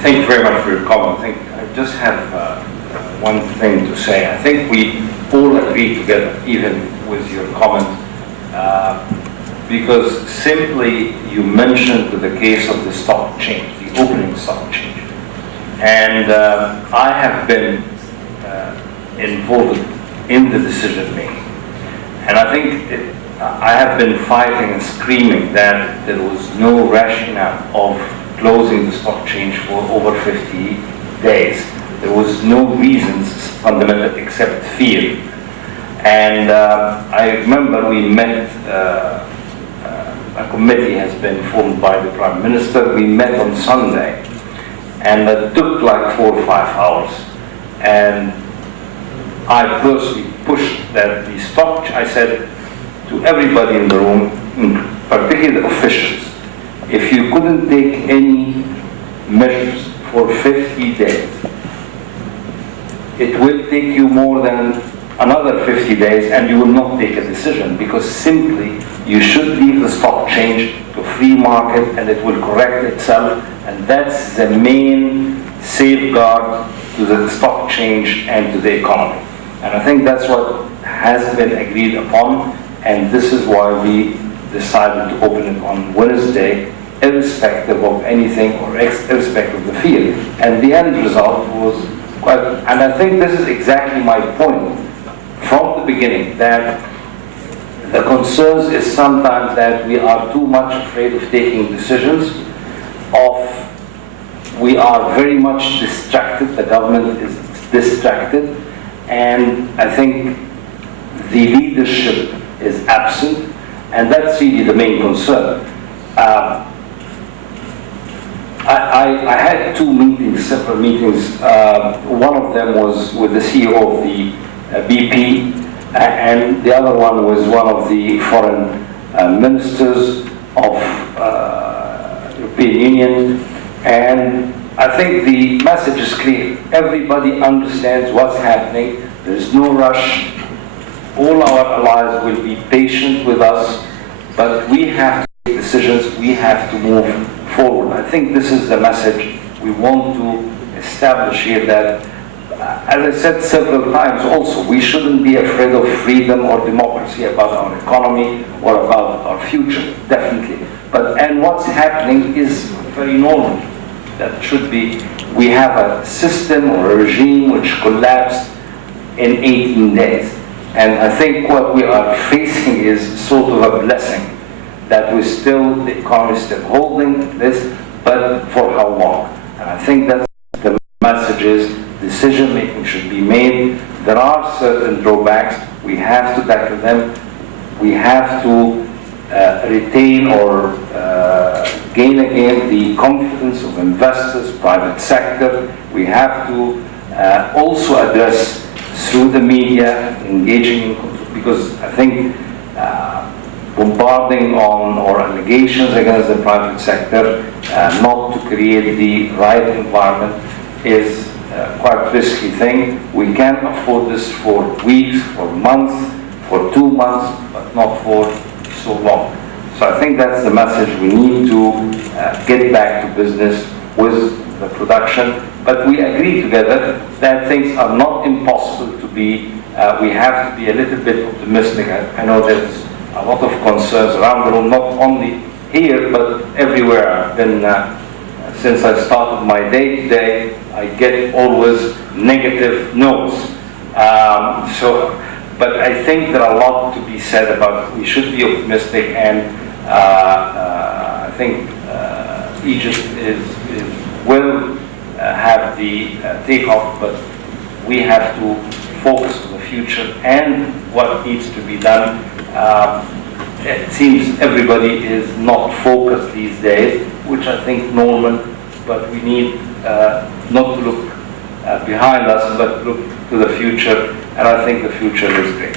Thank you very much for your comment. I just have one thing to say. I think we all agree together, even with your comment, because simply you mentioned the case of the stock change, the opening stock change. And I have been involved in the decision making. And I think I have been fighting and screaming that there was no rationale of closing the stock change for over 50 days. There was no reasons fundamental except fear. And I remember we met, a committee has been formed by the Prime Minister. We met on Sunday, and it took like 4 or 5 hours. And I personally pushed that the stock, I said to everybody in the room, particularly the officials, if you couldn't take any measures for 50 days, it will take you more than another 50 days and you will not take a decision, because simply you should leave the stock change to free market and it will correct itself, and that's the main safeguard to the stock change and to the economy. And I think that's what has been agreed upon, and this is why we decided to open it on Wednesday, irrespective of anything or irrespective of the field. And the end result was quite, and I think this is exactly my point from the beginning, that the concerns is sometimes that we are too much afraid of taking decisions, we are very much distracted, the government is distracted, and I think the leadership is absent, and that's really the main concern. I had 2 meetings, separate meetings. One of them was with the CEO of the BP, and the other one was one of the foreign ministers of European Union. And I think the message is clear. Everybody understands what's happening. There is no rush. All our allies will be patient with us, but we have to take decisions. We have to move forward. I think this is the message we want to establish here, that, as I said several times also, we shouldn't be afraid of freedom or democracy about our economy or about our future, definitely. And what's happening is very normal. That should be, we have a system or a regime which collapsed in 18 days. And I think what we are facing is sort of a blessing, that we still, the economy is still holding this, but for how long? And I think that's the message is, decision making should be made. There are certain drawbacks, we have to tackle them. We have to retain or gain again the confidence of investors, private sector. We have to also address through the media, engaging in, because I think bombarding on or allegations against the private sector not to create the right environment is quite a risky thing. We can't afford this for weeks, for months, for 2 months, but not for so long. So I think that's the message. We need to get back to business with the production, but we agree together that things are not impossible to be. We have to be a little bit optimistic. I know there's a lot of concerns around the world, not only here, but everywhere. I've been, since I started my day today, I get always negative notes. But I think there are a lot to be said about, we should be optimistic, and I think Egypt will have the takeoff, but we have to focus on the future and what needs to be done. It seems everybody is not focused these days, which I think normal, but we need not to look behind us, but look to the future, and I think the future is great.